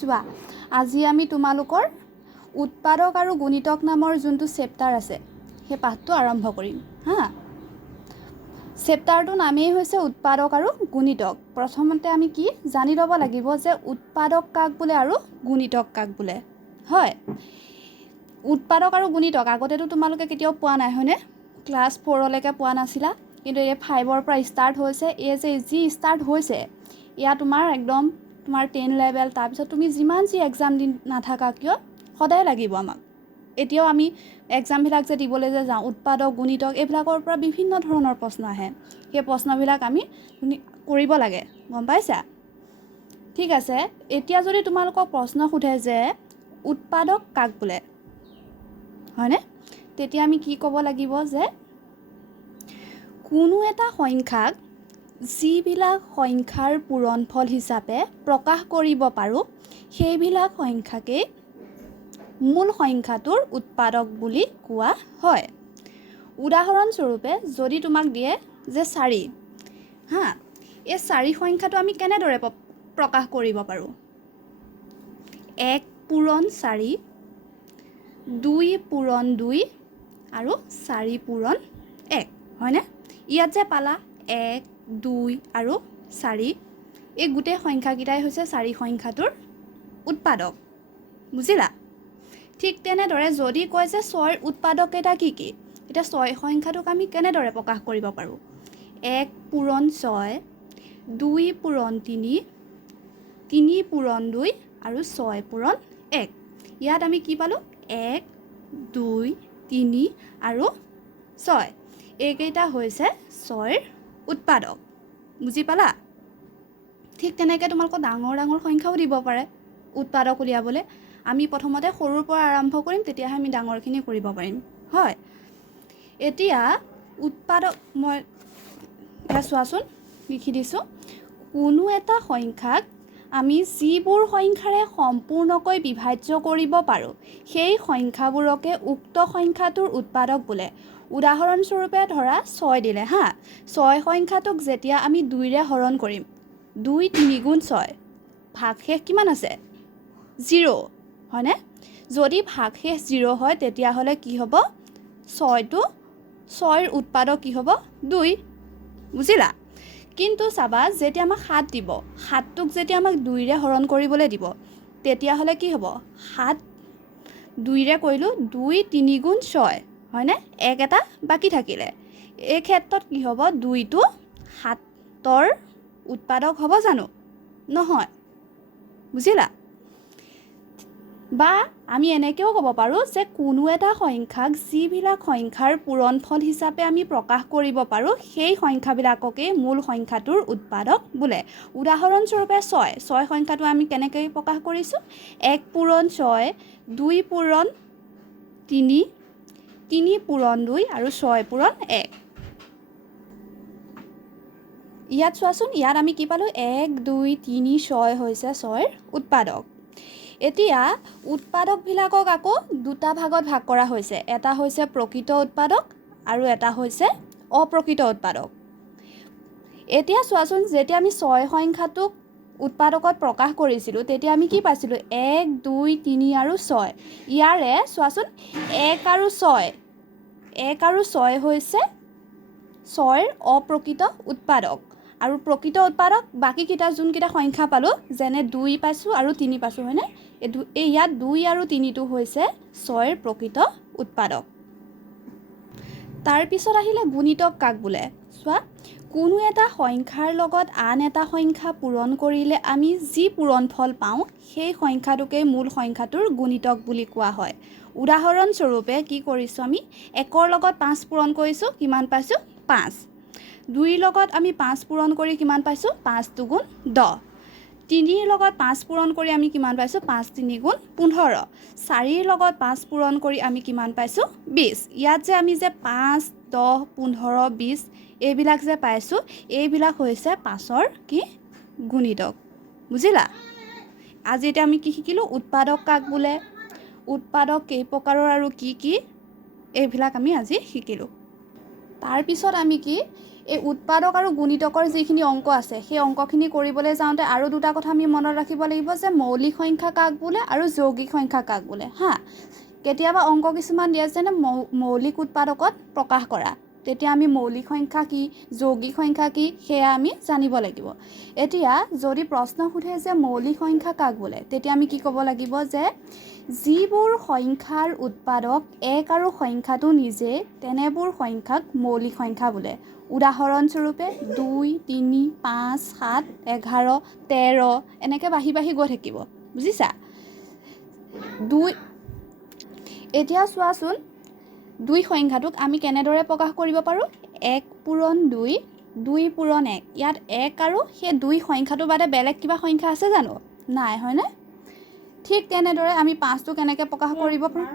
চোৱা আজি আমি তোমালোকৰ উৎপাদক আৰু গুণিতক নামৰ যোনটো চেপ্টাৰ আছে সেই পাঠটো আৰম্ভ কৰিম হা চেপ্টাৰটো নামেই হৈছে উৎপাদক আৰু গুণিতক প্ৰথমতে আমি কি জানি ল'ব লাগিব যে উৎপাদক কাক বোলে আৰু গুণিতক কাক বোলে হয় উৎপাদক আৰু গুণিতক আগতেতো তোমালোকে কেতিয়াও পোৱা নাই হয়নে ক্লাছ 4 লৈকে পোৱা নাছিলা কিন্তু এই 5 ৰ পৰা ষ্টাৰ্ট হৈছে এই যে যি ষ্টাৰ্ট হৈছে ইয়া তোমাৰ একদম তোমাৰ 10 লেভেল তাৰপিছত তুমি যিমান যি এক্সাম দি নাথাকা কিয় সদায় লাগিব আমাক এতিয়াও আমি এক্সামবিলাক যে দিবলৈ যে যাওঁ উৎপাদক গুণিতক এইবিলাকৰ পৰা বিভিন্ন ধৰণৰ প্ৰশ্ন আহে সেই প্ৰশ্নবিলাক আমি কৰিব লাগে গম পাইছা ঠিক আছে এতিয়া যদি তোমালোকক প্ৰশ্ন সোধে যে উৎপাদক কাক বোলে হয়নে তেতিয়া আমি কি ক'ব লাগিব যে কোনো এটা সংখ্যাক যিবিলাক সংখ্যাৰ পূৰণফল হিচাপে প্ৰকাশ কৰিব পাৰোঁ সেইবিলাক সংখ্যাকে মূল সংখ্যাটোৰ উৎপাদক বুলি কোৱা হয় উদাহৰণস্বৰূপে যদি তোমাক দিয়ে যে 4 হা এই 4 সংখ্যাটো আমি কেনেদৰে প্ৰকাশ কৰিব পাৰোঁ 1 পূৰণ 4 2 পূৰণ 2 আৰু 4 পূৰণ 1 হয়নে ইয়াত যে পালা 1 2 আৰু 4 এই গোটেই সংখ্যাকেইটাই হৈছে 4 সংখ্যাটোৰ উৎপাদক বুজিলা ঠিক তেনেদৰে যদি কয় যে 6ৰ উৎপাদক কেইটা কি কি এটা 6 সংখ্যাটোক আমি কেনেদৰে প্ৰকাশ কৰিব পাৰোঁ 1 পূৰণ 6 2 পূৰণ 3 3 পূৰণ 2 আৰু 6 পূৰণ 1 ইয়াত আমি কি পালোঁ 1 2 3 আৰু 6 এইকেইটা হৈছে 6ৰ উৎপাদক বুজি পালা ঠিক তেনেকৈ তোমালোকক ডাঙৰ ডাঙৰ সংখ্যাও দিব পাৰে উৎপাদক উলিয়াবলৈ আমি প্ৰথমতে সৰুৰ পৰা আৰম্ভ কৰিম তেতিয়াহে আমি ডাঙৰখিনি কৰিব পাৰিম হয় এতিয়া উৎপাদক মই এটা চোৱাচোন লিখি দিছোঁ কোনো এটা সংখ্যাক আমি যিবোৰ সংখ্যাৰে সম্পূৰ্ণকৈ বিভাজ্য কৰিব পাৰোঁ সেই সংখ্যাবোৰকে উক্ত সংখ্যাটোৰ উৎপাদক বোলে উদাহৰণস্বৰূপে ধৰা 6 দিলে হা 6 সংখ্যাটোক যেতিয়া আমি 2ৰে হৰণ কৰিম 2 3 গুণ 6 ভাগশেষ কিমান আছে 0 হয়নে যদি ভাগশেষ 0 হয় তেতিয়াহ'লে কি হ'ব 6ৰ উৎপাদক কি হ'ব 2 বুজিলা কিন্তু চাবা যেতিয়া আমাক 7 দিব 7টোক যেতিয়া আমাক 2ৰে হৰণ কৰিবলৈ দিব তেতিয়াহ'লে কি হ'ব 7 2ৰে কৰিলোঁ 2 3 গুণ 6 হয়নে এক এটা বাকী থাকিলে এই ক্ষেত্ৰত কি হ'ব 2টো 7ৰ উৎপাদক হ'ব জানো নহয় বুজিলা বা আমি এনেকৈও ক'ব পাৰোঁ যে কোনো এটা সংখ্যাক যিবিলাক সংখ্যাৰ পূৰণফল হিচাপে আমি প্ৰকাশ কৰিব পাৰোঁ সেই সংখ্যাবিলাককে মূল সংখ্যাটোৰ উৎপাদক বোলে উদাহৰণস্বৰূপে 6 সংখ্যাটো আমি কেনেকৈ প্ৰকাশ কৰিছোঁ 1 পূৰণ 6 2 পূৰণ 3 3 পূৰণ 2 আৰু 6 পূৰণ 1 ইয়াত চোৱাচোন ইয়াত আমি কি পালোঁ 1 2 3 6 হৈছে 6ৰ উৎপাদক এতিয়া উৎপাদকবিলাকক আকৌ দুটা ভাগত ভাগ কৰা হৈছে এটা হৈছে প্ৰকৃত উৎপাদক আৰু এটা হৈছে অপ্ৰকৃত উৎপাদক এতিয়া চোৱাচোন যেতিয়া আমি 6 সংখ্যাটোক উৎপাদকত প্ৰকাশ কৰিছিলোঁ তেতিয়া আমি কি পাইছিলোঁ 1 2 3 আৰু 6 ইয়াৰে চোৱাচোন 1 আৰু 6 হৈছে 6ৰ অপ্ৰকৃত উৎপাদক আৰু প্ৰকৃত উৎপাদক বাকীকেইটা যোনকেইটা সংখ্যা পালোঁ যেনে 2 পাইছোঁ আৰু 3 পাইছোঁ হয়নে এই ইয়াত 2 আৰু 3টো হৈছে 6ৰ প্ৰকৃত উৎপাদক তাৰপিছত আহিলে গুণিতক কাক বোলে চোৱা কোনো এটা সংখ্যাৰ লগত আন এটা সংখ্যা পূৰণ কৰিলে আমি যি পূৰণফল পাওঁ সেই সংখ্যাটোকে মূল সংখ্যাটোৰ গুণিতক বুলি কোৱা হয় উদাহৰণস্বৰূপে কি কৰিছোঁ আমি 1ৰ লগত 5 পূৰণ কৰিছোঁ কিমান পাইছোঁ 5 2ৰ লগত আমি 5 পূৰণ কৰি কিমান পাইছোঁ 5 2 গুণ 10 3ৰ লগত 5 পূৰণ কৰি আমি কিমান পাইছোঁ 5 3 গুণ 15 4ৰ লগত 5 পূৰণ কৰি আমি কিমান পাইছোঁ 20 ইয়াত যে আমি যে 5 10 15 20 এইবিলাক যে পাইছোঁ এইবিলাক হৈছে 5ৰ কি গুণিতক বুজিলা আজি এতিয়া আমি কি শিকিলোঁ উৎপাদক কাক বোলে উৎপাদক কেই প্ৰকাৰৰ আৰু কি কি এইবিলাক আমি আজি শিকিলোঁ তাৰপিছত আমি কি এই উৎপাদক আৰু গুণিতকৰ যিখিনি অংক আছে সেই অংকখিনি কৰিবলৈ যাওঁতে আৰু দুটা কথা আমি মনত ৰাখিব লাগিব যে মৌলিক সংখ্যা কাক বোলে আৰু যৌগিক সংখ্যা কাক বোলে হা। কেতিয়াবা অংক কিছুমান দিয়ে যেনে মৌলিক উৎপাদকত প্ৰকাশ কৰা, তেতিয়া আমি মৌলিক সংখ্যা কি যৌগিক সংখ্যা কি সেয়া আমি জানিব লাগিব। এতিয়া যদি প্ৰশ্ন সোধে যে মৌলিক সংখ্যা কাক বোলে, তেতিয়া আমি কি ক'ব লাগিব যে যিবোৰ সংখ্যাৰ উৎপাদক এক আৰু সংখ্যাটো নিজে তেনেবোৰ সংখ্যাক মৌলিক সংখ্যা বোলে। উদাহৰণস্বৰূপে 2, 3, 5, 7, 11, 13 এনেকৈ বাঢ়ি বাঢ়ি গৈ থাকিব, বুজিছা। এতিয়া চোৱাচোন 2 সংখ্যাটোক আমি কেনেদৰে প্ৰকাশ কৰিব পাৰোঁ। 1 পূৰণ 2, 2 পূৰণ 1। ইয়াত 1 আৰু সেই 2 সংখ্যাটো বাদে বেলেগ কিবা সংখ্যা আছে জানো? নাই, হয়নে? ঠিক তেনেদৰে আমি 5টো কেনেকৈ প্ৰকাশ কৰিব পাৰোঁ।